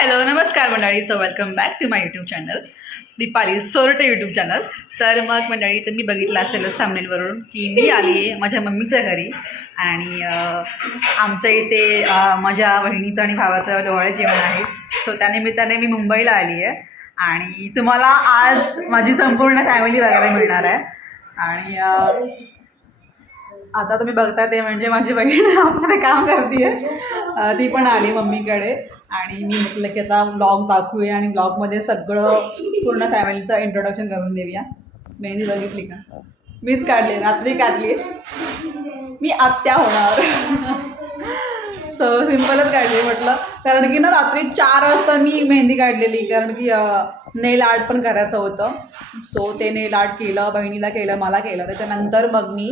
Hello नमस्कार मंडळी. So welcome back to my YouTube channel Deepali Sorate YouTube channel तर मग मंडळी तर मी बघितलं असेलच थांबनेलवरून की मी आली आहे माझ्या मम्मीच्या घरी आणि आमच्या इथे माझ्या बहिणीचं आणि भावाचं डोळे जेवण आहे. सो त्यानिमित्ताने मी मुंबईला आली आहे आणि तुम्हाला आज माझी संपूर्ण फॅमिली बघायला मिळणार आहे. आणि आता तुम्ही बघता ते म्हणजे माझी बहीण आतमध्ये काम करते ती पण आली मम्मीकडे. आणि मी म्हटलं की आता ब्लॉग दाखवूया आणि ब्लॉगमध्ये सगळं पूर्ण फॅमिलीचं इंट्रोडक्शन करून देऊया. मेहंदी बघितली का? मीच काढली रात्री काढली मी आत्या होणार. सो सिम्पलच काढली म्हटलं. कारण की ना रात्री चार वाजता मी मेहंदी काढलेली. कारण की नेल आर्ट पण करायचं होतं. सो ते नेल आर्ट केलं बहिणीला केलं मला केलं. त्याच्यानंतर मग मी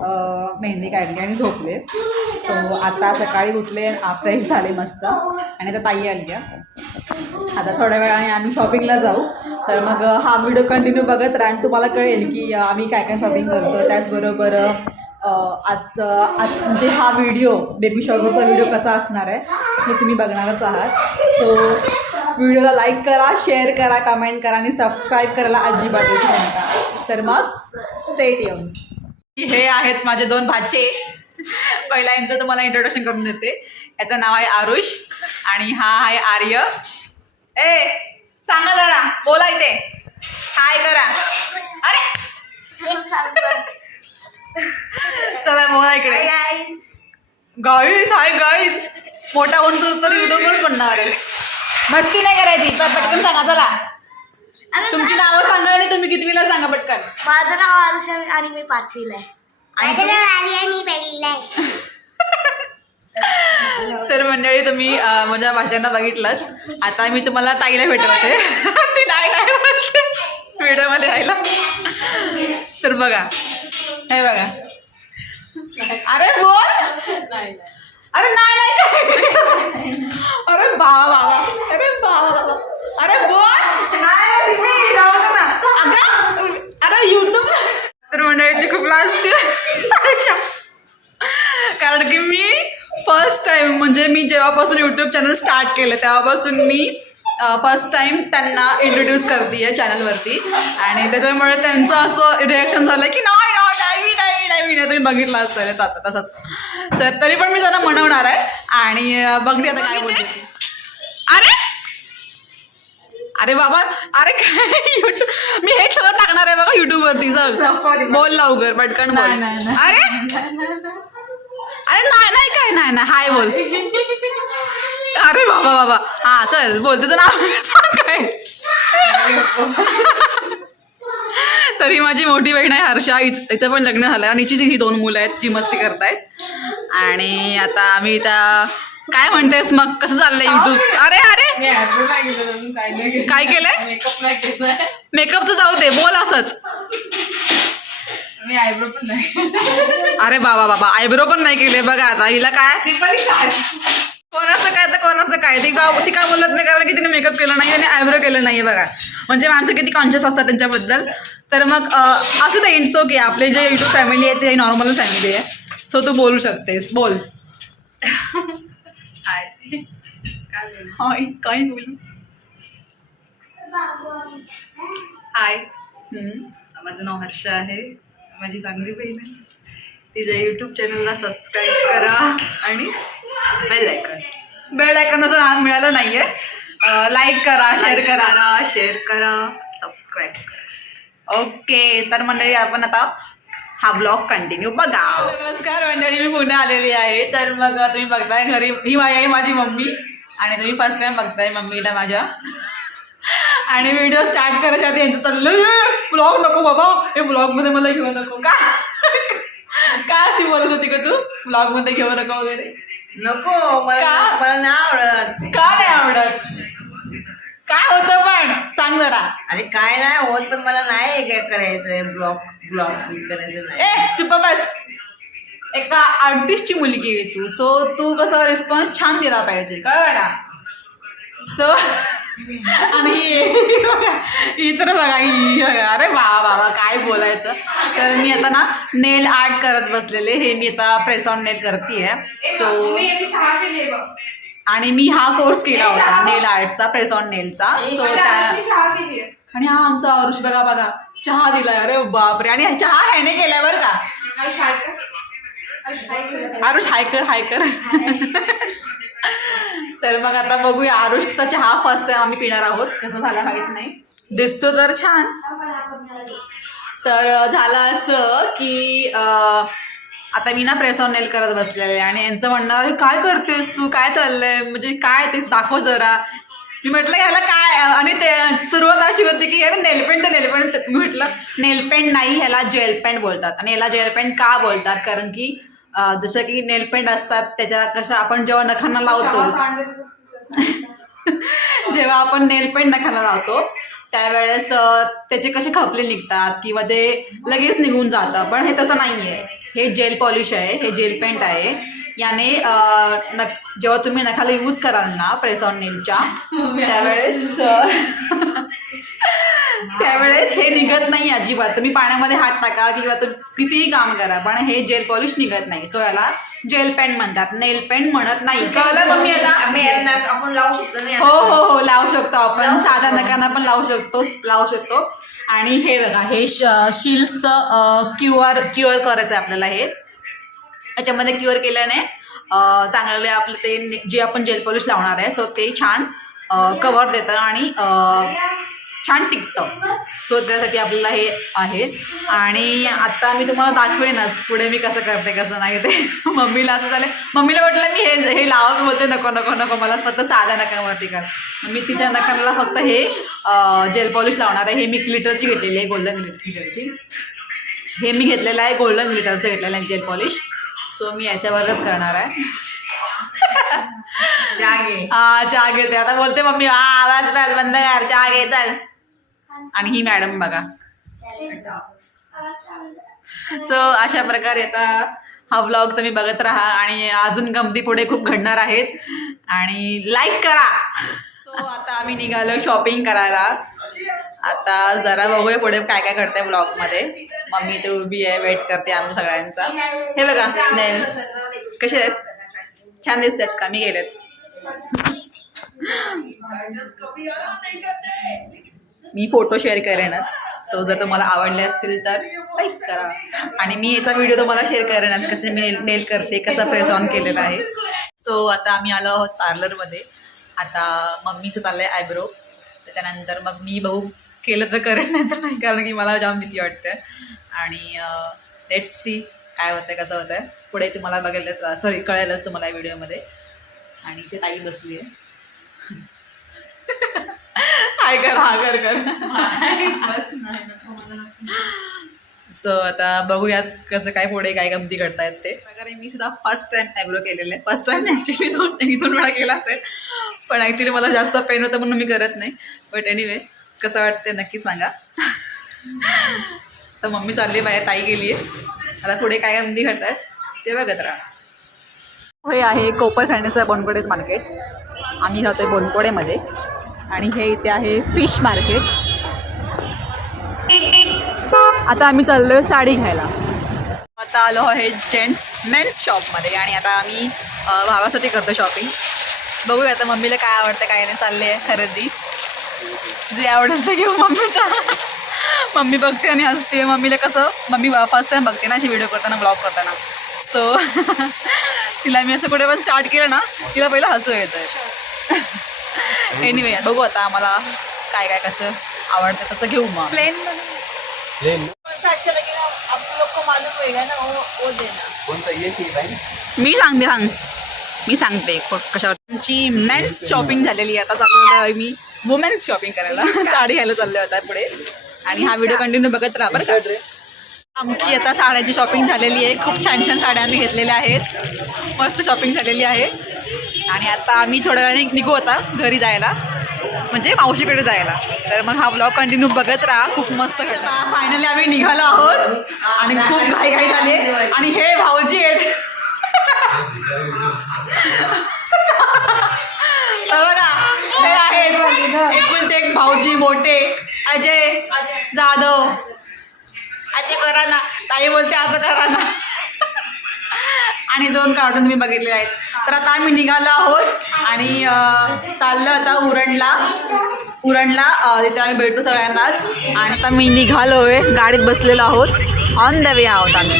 मेहंदी काढली आणि झोपले. सो आता सकाळी उठले फ्रेश झाले मस्त. आणि आता ताई आली आता थोड्या वेळाने आम्ही शॉपिंगला जाऊ. तर मग हा व्हिडिओ कंटिन्यू बघत राहा आणि तुम्हाला कळेल की आम्ही काय काय शॉपिंग करतो. त्याचबरोबर आज आज म्हणजे हा व्हिडिओ बेबी शॉपरचा व्हिडिओ कसा असणार आहे हे तुम्ही बघणारच आहात. सो व्हिडिओला लाईक करा शेअर करा कमेंट करा आणि सबस्क्राईब करायला अजिबात विसरू नका. तर मग स्टेट येऊन हे आहेत माझे दोन भाचे. पहिला यांचं तुम्हाला इंट्रोडक्शन करून देते. याचं नाव आहे आरुष आणि हा आहे आर्य. ए सांगा जरा. बोला इथे. हाय करा. अरे! चला बोला इकडे. गाईज हाय गाईज मोठा होऊन तू? तर युट्यूबवरच म्हणणार आहे. मस्ती नाही करायची. पटकन सांगा चला. तुमची नावं सांगा आणि तुम्ही कितवीला सांगा पटकन. माझं नाव आरुष आहे आणि मी पाचवीला आहे. माझं नाव आर्य आहे मी पहिलीला आहे. तर मंडळी तुम्ही अं, माझ्या भाषांना बघितलंच. आता मी तुम्हाला ताईला भेटवते. ती नाही व्हिडिओमध्ये राहिला तर बघा. हे बघा. अरे बोल. अरे नाही नाही. काय? अरे बाबा बाबा अरे बाबा बाबा अरे बोल. नाही नाही, तुम्ही राहू दे ना. अगं अरे युट्यूब तर मंडळी ती खूप लाजते कारण की मी फर्स्ट टाइम म्हणजे मी जेव्हापासून यूट्यूब चॅनल स्टार्ट केलं तेव्हापासून मी फर्स्ट टाइम त्यांना इंट्रोड्यूस करते आहे चॅनलवरती आणि त्याच्यामुळे त्यांचं असं रिॲक्शन झालं की नाही नाही नाही नाही तुम्ही बघितलं असेलच आता तसंच. तर तरी पण मी त्यांना म्हणवणार आहे. आणि बघते आता काय बोलते. अरे! अरे बाबा अरे काय युट्यूब मी हे सगळं टाकणार आहे बघा युट्यूबवरती चल बोल लवकर पटकन बोल. अरे! अरे नाही नाही काय नाही नाही हाय बोल. अरे बाबा बाबा. हा चल बोल तुझं नाव सांग काय? तरी माझी मोठी बहीण आहे हर्षा. हिच हिचं पण लग्न झालं आणि हिचीच ही दोन मुलं आहेत जी मस्ती करतायत. आणि आता आम्ही त्या काय म्हणतेस मग? कसं चाललंय युट्यूब अरे अरे! काय केलंय? मेकअप नाही केलाय. मेकअपचं जाऊ दे बोल असंच. मी आयब्रो पण नाही अरे बाबा बाबा आयब्रो पण नाही केले. बघा आता हिला काय? कोणाचं काय तर कोणाचं काय. ती का ती काय बोलत नाही कारण की तिने मेकअप केलं नाही आणि आयब्रो केलं नाही बघा. म्हणजे माणसं किती कॉन्शियस असतात त्यांच्याबद्दल. तर मग असं ते इंट्स ओके आपले जे युट्यूब फॅमिली आहे ते नॉर्मल फॅमिली आहे. सो तू बोलू शकतेस. बोल? हाय. काय बोलू? हाय. माझं नाव हर्ष आहे. माझी चांगली बहीण आहे. तिच्या यूट्यूब चॅनलला सबस्क्राईब करा आणि बेल आयकन बेल आयकॉनचं नाव मिळालं नाहीये. लाईक करा शेअर करा. शेअर करा सबस्क्राईब करा. ओके तर मंडळी आपण आता हा ब्लॉग कंटिन्यू बघा. नमस्कार मंडळी मी पुणे आलेली आहे. तर मग तुम्ही बघताय घरी ही माझी आहे माझी मम्मी. आणि तुम्ही फर्स्ट टाइम बघताय मम्मीला माझ्या. आणि व्हिडिओ स्टार्ट करायच्या आधी यांचं चाललं ब्लॉग नको बाबा. हे ब्लॉगमध्ये मला घेऊ नको. का? का अशी बोलत होती का तू? ब्लॉगमध्ये घेऊ नको वगैरे. नको मला का? मला नाही आवडत. का नाही आवडत? काय होतं पण? सांग जरा. अरे काय नाही होत पण मला नाही काय करायचंय ब्लॉग ब्लॉग करायचं नाही. चुप बस. एका आर्टिस्टची मुलगी आहे तू. सो तू कसं रिस्पॉन्स छान दिला पाहिजे. कळलं का? सो आणि ही बघा, तर बघा ही अरे बाबा बाबा काय बोलायचं. तर मी आता ना नेल आर्ट करत बसलेले. हे मी आता प्रेस ऑन नेल करते सो आणि मी हा कोर्स केला होता नेल आर्टचा प्रेस ऑन नेलचा सो आणि हा आमचा अरुष बघा बघा चहा दिलाय. अरे बापरे आणि चहा ह्याने केलाय बरं का? आरुष हायकर हायकर तर मग आता बघूया आरुषचा चहा फर्स्ट आम्ही पिणार आहोत. कसं झाला माहीत नाही. दिसतो तर छान. तर झालं असं की आता मी ना प्रेस ऑन नेल करत बसलेले आणि यांचं म्हणणं अरे काय करतेस तू? काय चाललंय? म्हणजे काय ते दाखव जरा. मी म्हटलं याला काय? आणि ते सुरुवात अशी होती की यार नेलपेंट नेलपेंट मी म्हटलं नेलपेंट नाही ह्याला जेलपेंट बोलतात. आणि याला जेलपेंट का बोलतात? कारण की जसं की नेलपेंट असतात त्याच्या कसं आपण जेव्हा नखांना लावतो. जेव्हा आपण नेल पेंट नखायला लावतो त्यावेळेस त्याचे कसे खपले निघतात किंवा ते लगेच निघून जातं. पण हे तसं नाही आहे हे जेल पॉलिश आहे हे जेल पेंट आहे. याने जेव्हा तुम्ही नखाला यूज कराल ना प्रेस ऑन नेलच्या त्यावेळेस त्यावेळेस हे निघत नाही अजिबात. तुम्ही पाण्यामध्ये हात टाका किंवा तुम्ही कितीही काम करा पण हे जेल पॉलिश निघत नाही. सो याला जेल पेंट म्हणतात. नेल पेंट म्हणत नाही. कळलं मग मी आता आपण लावू शकतो हो हो हो लावू शकतो आपण. साध्या नकांना पण लावू शकतो लावू शकतो. आणि हे बघा हे शील्सचं क्यू आर क्यू आर करायचं आहे आपल्याला हे. याच्यामध्ये क्यू आर केल्याने चांगले आपलं ते जे आपण जेल पॉलिश लावणार आहे सो ते छान कवर देतं आणि छान टिकतं. सो त्यासाठी आपल्याला हे आहे. आणि आता मी तुम्हाला दाखवेनच पुढे मी कसं करते कसं नाही ते. मम्मीला असं झालं मम्मीला म्हटलं मी हे हे लावत बोलते नको नको नको मला फक्त साध्या नकावरती कर. मी तिच्या नकाला फक्त हे जेल पॉलिश लावणार आहे. हे मी ग्लिटरची घेतलेली आहे गोल्डन ग्लिटरची हे मी घेतलेलं आहे गोल्डन ग्लिटरचं घेतलेलं आहे जेल पॉलिश सो मी याच्यावरच करणार आहे. जागे. हा चहा घेते आता बोलते मम्मी हा आवाज बॅस बंद कर चहा घे चल. आणि ही मॅडम बघा. सो अशा प्रकारे आता हा ब्लॉग तुम्ही बघत राहा आणि अजून गमती पुढे खूप घडणार आहेत. आणि लाईक करा. सो आता आम्ही निघालो शॉपिंग करायला. आता जरा बघूया पुढे काय काय घडतंय ब्लॉगमध्ये मम्मी ते उभी आहे वेट करते आम्ही सगळ्यांचा. हे बघा नेल्स कसे आहेत? छान दिसतात का? मी गेलेत. मी फोटो शेअर करेनच. सो जर तुम्हाला आवडले असतील तर लाईक करा. आणि मी याचा व्हिडिओ तुम्हाला शेअर करेनच कसे मी नेल नेल करते कसा प्रेस ऑन केलेला आहे. सो आता आम्ही आलो आहोत पार्लरमध्ये आता मम्मीचं चाललं आहे आयब्रो त्याच्यानंतर मग मी बघू केलं तर करेन नाही तर नाही. कारण की मला जाम भीती वाटते. आणि लेट्स सी काय होतं आहे कसं होतं आहे पुढे तुम्हाला बघायलाच सॉरी कळेलच तुम्हाला या व्हिडिओमध्ये आणि ते ताई बसली आहे हाय कर हा कर कर. सो आता बघूयात कसं काय पुढे काय गमती घडतायत ते. प्रकारे मी सुद्धा फर्स्ट टाइम ॲब्रो केलेलं आहे. फर्स्ट टाइम ॲक्च्युली दोन एक दोन वेळा केला असेल. पण ॲक्च्युली मला जास्त पेन होतं म्हणून मी करत नाही. बट एनिवे कसं वाटते नक्की सांगा. तर मम्मी चालली आहे बाहेर ताई गेली आहे. आता पुढे काय गमती घडतायत ते बघत राहा. हे आहे कोपर खाण्याचं बोनकोडेच मार्केट. आम्ही राहतोय बोनकोडेमध्ये आणि हे इथे आहे फिश मार्केट. आता आम्ही चाललोय साडी घ्यायला. आता आलो आहे जेंट्स मेन्स शॉपमध्ये आणि आता आम्ही भावासाठी करतो शॉपिंग. बघूया आता मम्मीला काय आवडतं काय नाही चालले आहे खरेदी. जे आवडेल ते घेऊ मम्मीचा. मम्मी बघते आणि हसते. मम्मीला कसं मम्मी फर्स्ट टाईम बघते ना अशी व्हिडिओ करताना ब्लॉग करताना. सो तिला मी असं कुठे पण स्टार्ट केलं ना तिला पहिलं हसू येतं एनिवे बघू आता आम्हाला काय काय कसं आवडतं तसं घेऊ मग. प्लेन प्लेन अच्छा लगेगा आप लोग को मालूम होएगा ना? वो वो देना कौन सा ये चाहिए भाई मी सांगते सांग. मी सांगते कशावर. तुमची मेन्स शॉपिंग झालेली आहे आता चाललेलं आहे मी. वुमेन्स शॉपिंग करायला. साडी घ्यायला चालले होता पुढे. आणि हा व्हिडिओ कंटिन्यू बघत राहा बरं का. आमची आता साड्यांची शॉपिंग झालेली आहे. खूप छान छान साड्या आम्ही घेतलेल्या आहेत. मस्त शॉपिंग झालेली आहे. आणि आता आम्ही थोड्या वेळाने निघू आता घरी जायला. म्हणजे मावशीकडे जायला. तर मग हा ब्लॉग कंटिन्यू बघत राहा. खूप मस्त फायनली आम्ही निघालो आहोत. आणि खूप घाई घाई झाली. आणि हे भाऊजी आहेत. बघा हे आहेत. एकुलते एक भाऊजी मोठे अजय जाधव. असं करा ना. ताई बोलते असं करा ना. आणि दोन कार्टून तुम्ही बघितले आहेत. तर आता आम्ही निघालो आहोत आणि चाललं चाललो आता उरणला. उरणला तिथे आम्ही भेटू सगळ्यांनाच. आणि आता मी निघालो आहे गाडीत बसलेलो आहोत. ऑन द वे आहोत आम्ही.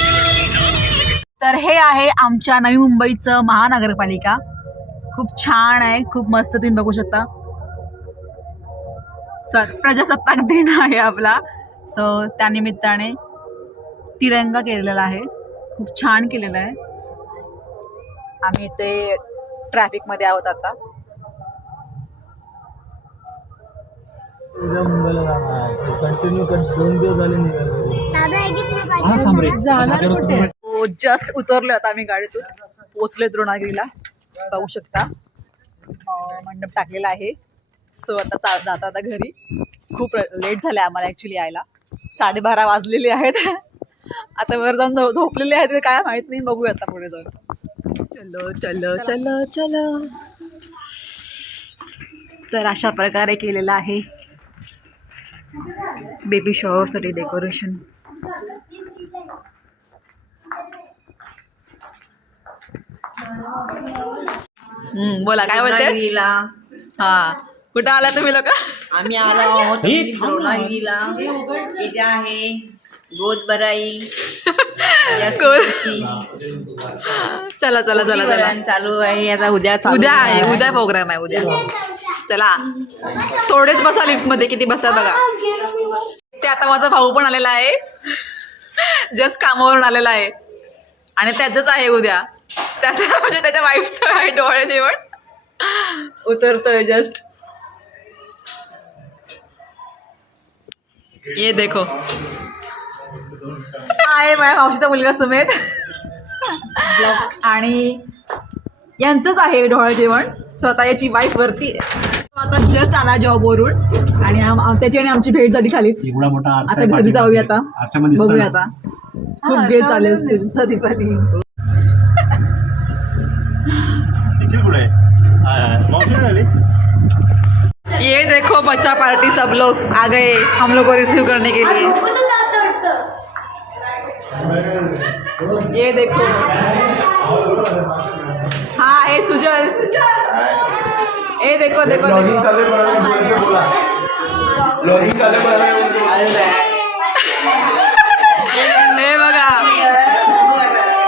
तर हे आहे आमच्या नवी मुंबईचं महानगरपालिका. खूप छान आहे. खूप मस्त तुम्ही बघू शकता. प्रजासत्ताक दिन आहे आपला. सो त्यानिमित्ताने तिरंगा केलेला आहे. खूप छान केलेला आहे. आम्ही इथे ट्रॅफिकमध्ये आहोत आता. कंटिन्यू दोन दिवस झाले पाहिजे हो जस्ट उतरलो आता आम्ही गाडीतून. पोचले द्रोणागिरीला. पाहू शकता. मंडप टाकलेला आहे. सो आता चा जाता आता घरी. खूप लेट झालं आहे आम्हाला ॲक्च्युली यायला. साडेबारा वाजलेले आहेत. आता वर जाऊन झोपलेले आहेत. ते काय माहीत नाही. बघूया आता पुढे जाऊन. चलो चलो चलो। चलो तर अशा प्रकारे केलेलं आहे. बेबी शॉवरसाठी डेकोरेशन हम्म, बोला काय बोलतेस? द्रोणागिरीला हा. कुठं आला तुम्ही लोक? आम्ही आलो आहोत द्रोणागिरीला इथे आहे. गोदबराई चला चला चला चला. चालू आहे आता उद्या उद्या आहे उद्या प्रोग्राम आहे उद्या. चला. थोडेच बसा लिफ्टमध्ये किती बसतात बघा. ते आता माझा भाऊ पण आलेला आहे. जस्ट कामावरून आलेला आहे. आणि त्याचंच आहे उद्या. त्याचं म्हणजे त्याच्या वाईफचं आहे डोळे जेवण. उतरतोय जस्ट ये देखो. आहे माझ्या मावशीचा मुलगा समेत. आणि यांचंच आहे ढोळ जेवण. स्वतः याची वाईफ वरती आता जस्ट आला जॉबवरून आणि त्याची आणि आमची भेट झाली खालीच. आता घरी जाऊया. आता. बघूया? आता. खूप गेट चालले असतील दीपाली? ये देखो बच्चा पार्टी सब लोग. आ गए. हम लोग को रिसीव करने के लिए. ये देखो। हाँ ये सुजल। ये देखो देखो हे बघा।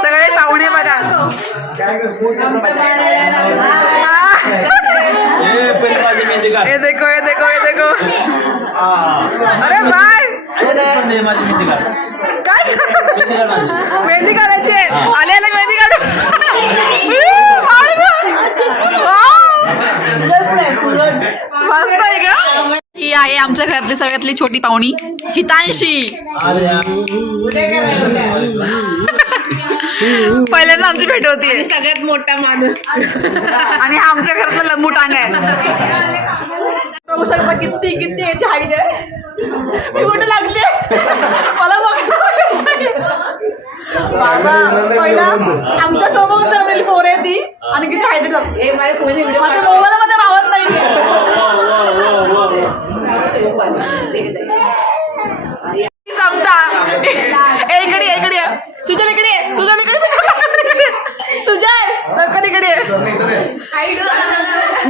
सगळे पाहुणे बघा। हा. ए, देखो ये देखो ये देखो. अरे बाय. माझी मेहंदी काढ. मेहंदी काढायची. आले आले मेहंदी काढू. मस्त आहे का ही आहे आमच्या घरातली सगळ्यातली छोटी पाहुणी हितांशी. पहिल्यांदा आमची भेट होती सगळ्यात मोठा माणूस. आणि हा आमच्या घरातला लंबू टांग आहे. बघू शकता किती किती याची हाईट आहे. मी कुठे लागते? मला बघ. बाबा पहिला आमच्यासमोर जमलेली पोर आहे ती. आणि किती हाईट लागते माझ्या मोबाईल मध्ये मावत नाही. ए, इकडे इकडे. सुजल इकडे. सुजल इकडे सुजल इकडे ये. सुजल लवकर इकडे ये.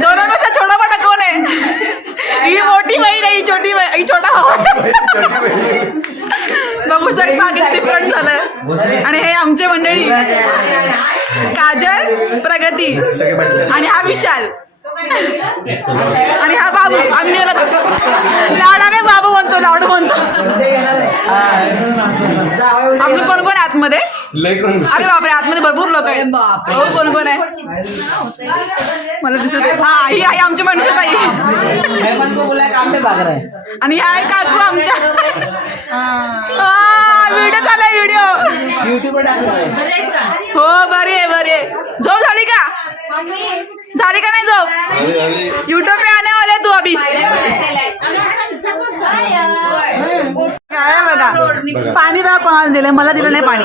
दोघांपेक्षा छोटा मोठा कोण आहे ही मोठी बहीण आहे ही छोटी बहीण ही छोटा भाऊ आहे. बघू शकता किती डिफरंट झालं आणि हे आमचे मंडळी काजल प्रगती आणि हा विशाल. आणि हा बाबू आम्ही याला लाडाने बाबू म्हणतो लाडू म्हणतो. आम्ही कोण कोण आहे आतमध्ये? अरे बापरे आतमध्ये भरपूर लोक आहे हो कोण कोण आहे? मला दिसत. हा ही आहे आमची मनुष्य ताई आणि ह्या आहे काकू आमच्या. व्हिडिओ चालाय व्हिडिओ हो बरी आहे बरी आहे. झोप झाली का? झाली का नाही झोप? युट्यूब पे आने वाले तू अभी. पाणी बघा कोणाला दिलंय मला दिलं नाही पाणी.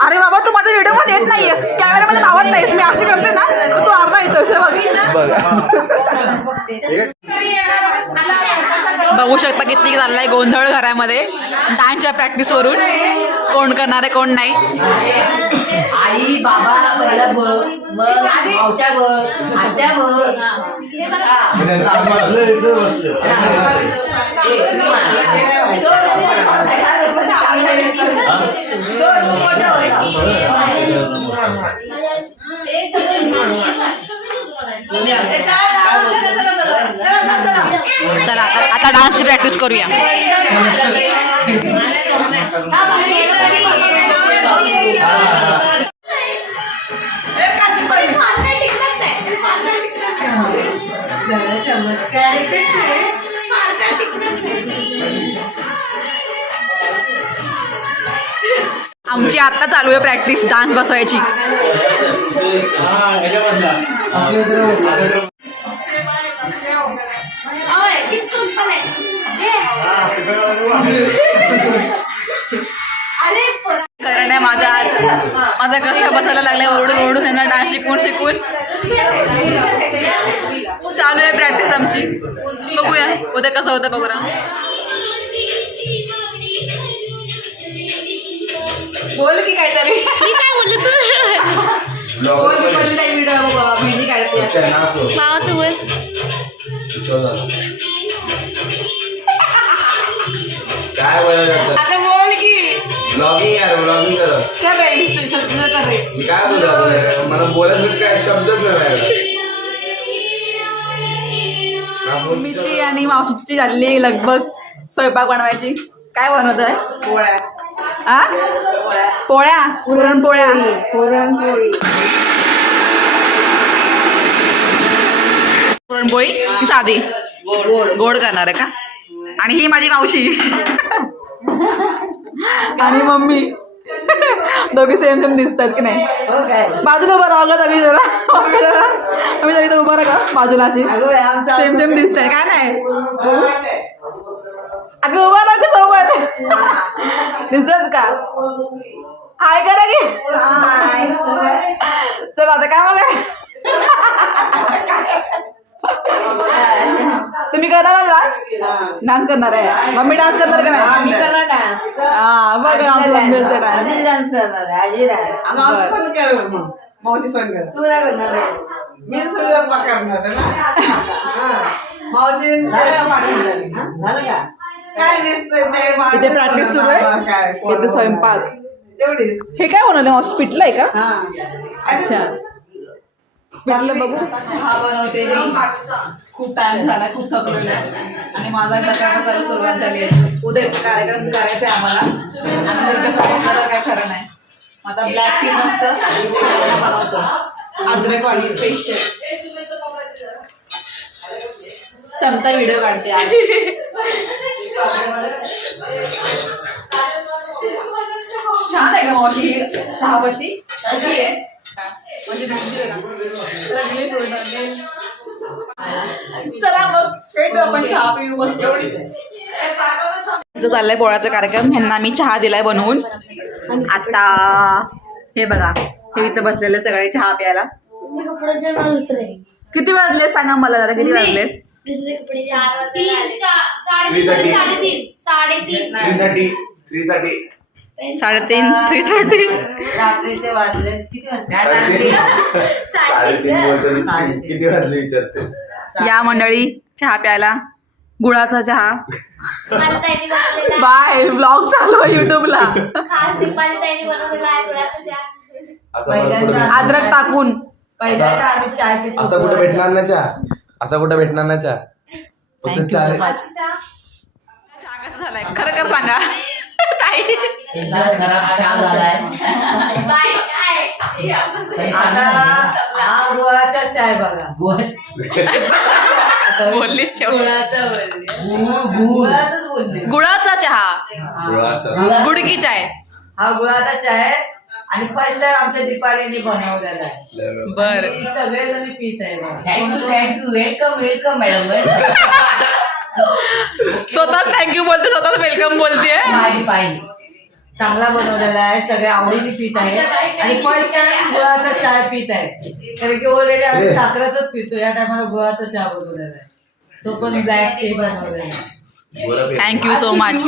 अरे बाबा तू माझ्या व्हिडिओमध्ये येत नाहीयेस. कॅमेरामध्ये लावत नाहीस. मी असे करते ना तू अर्धा येतोस हे बघ. बघू. शकता किती चाललाय गोंधळ घरामध्ये. डान्सच्या प्रॅक्टिस वरून. कोण करणार आहे कोण नाही. आई बाबा पहिला बघ. मग मावशा बघ आत्या बघ चला आता आता डान्सची प्रॅक्टिस करूया. आमची आता चालू आहे प्रॅक्टिस डान्स बसवायची. कारण आहे माझा आज माझा कसं बसायला लागलाय ओरडून ओरडून यांना डान्स शिकून शिकून चालू आहे प्रॅक्टिस आमची. बघूया. उद्या कसं होतं बघूया बोल की काहीतरी. मी काय बोलू तू? बोल की पहिली काही व्हिडिओ मेहंदी काढते. मावा तू बोल. काय बोलायचं आता बोल की. ब्लॉगिंग यार ब्लॉगिंग कर. कर रे शब्द कर रे. मी काय बोलतो मला बोलायचं काय? शब्दच नाही मम्मीची आणि मावशीची झालेली लगभग स्वयंपाक बनवायची. काय बनवत आहे पोळ्या. आ? पोळ्या? पुरणपोळ्या. पुरणपोळी. पुरणपोळी की साधी. गोड करणार आहे का? आणि ही माझी मावशी. आणि मम्मी. दोघी सेम सेम दिसतात की नाही? बाजूला उभं राहा गं तुम्ही जरा मम्मी जरा. आम्ही जरा इथं उभं राहा बाजूला अशी. सेम सेम दिसतंय. काय नाही? अगं उभा राहा की सोबत. दिसतच का? हाय करा की. चला आता काय बघाय तुम्ही करणार डान्स? डान्स करणार आहे. मम्मी डान्स करणार का नाही? करणार डान्स. हा बघ मम्मीचं डान्स. करणार आहे. आजी डान्स. मावशी संग तू नाही करणार मी आहे मावशी झालं का? काय दिसतंय इथे प्रॅक्टिस सुरू काय आहे इथे स्वयंपाक. तेवढीच हे काय बनवलं मावशी पिठलंय का? अच्छा. पिठलं बघू. चहा बनवते. मी खूप टाइम झाला खूप थकलेलो आहे आणि माझा कसा बसायला सुरुवात झाली आहे. उद्या कार्यक्रम करायचा आहे आम्हाला. आणि कसं काय खरं नाही. आता ब्लॅक टी नसतं बनवतो. अद्रकवाली स्पेशल समता व्हिडिओ काढते छान आहे का मावशी? चहापत्ती? म्हणजे रंगली पूर्ण चला मग भेटू आपण चहा पिऊ मस्त. जो चाललाय पोळ्याचा कार्यक्रम ह्यांना मी चहा दिलाय बनवून. आता हे बघा हे इथं बसलेले सगळे चहा प्यायला. किती वाजले सांगा मला जरा किती वाजले? साडेतीन साडेतीन साडेतीन. थ्री थर्टी थ्री थर्टी साडेतीन थ्री थर्टी रात्रीचे वाजले. किती वाजले? साडेतीन. बोलतो मी. किती वाजले विचारते? या मंडळी चहा प्यायला. गुळाचा चहा. मला ताईने बनवलेला. बाय ब्लॉग चालू आहे युट्यूबला खास दीपाली ताईने बनवलेला आहे गुळाचा चहा. आता मला पुढे भेट- अद्रक टाकून. असा कुठं भेटणार ना चहा? असा कुठं भेटणार ना चहा? फक्त चहा कसा झालाय? खरं खरं सांगा. झालाय आता हा गुळाचा चाय बघा. बोललीच शेवट. गुळ गुळाचाच बोलले. गुळाचा चहा. गुळाचा. गुडकी चाय. हा गुळाचा चाय आणि फर्स्ट टाइम आमच्या दीपालीने बनवलेला आहे. बर. आणि सगळेजण पित आहे बघा. Thank you thank you welcome welcome madam स्वतःच थँक्यू बोलते स्वतःच वेलकम बोलते. चांगला बनवलेला आहे सगळे आवडीने पित आहे. आणि फर्स्ट टाइम गुळाचा चाय पित आहे. कारण की ऑलरेडी आम्ही साखरेचाच पितो या टायमाला गुळाचा चहा बनवलेला आहे. तो पण ब्लॅक टी बनवलेला आहे. Thank you so much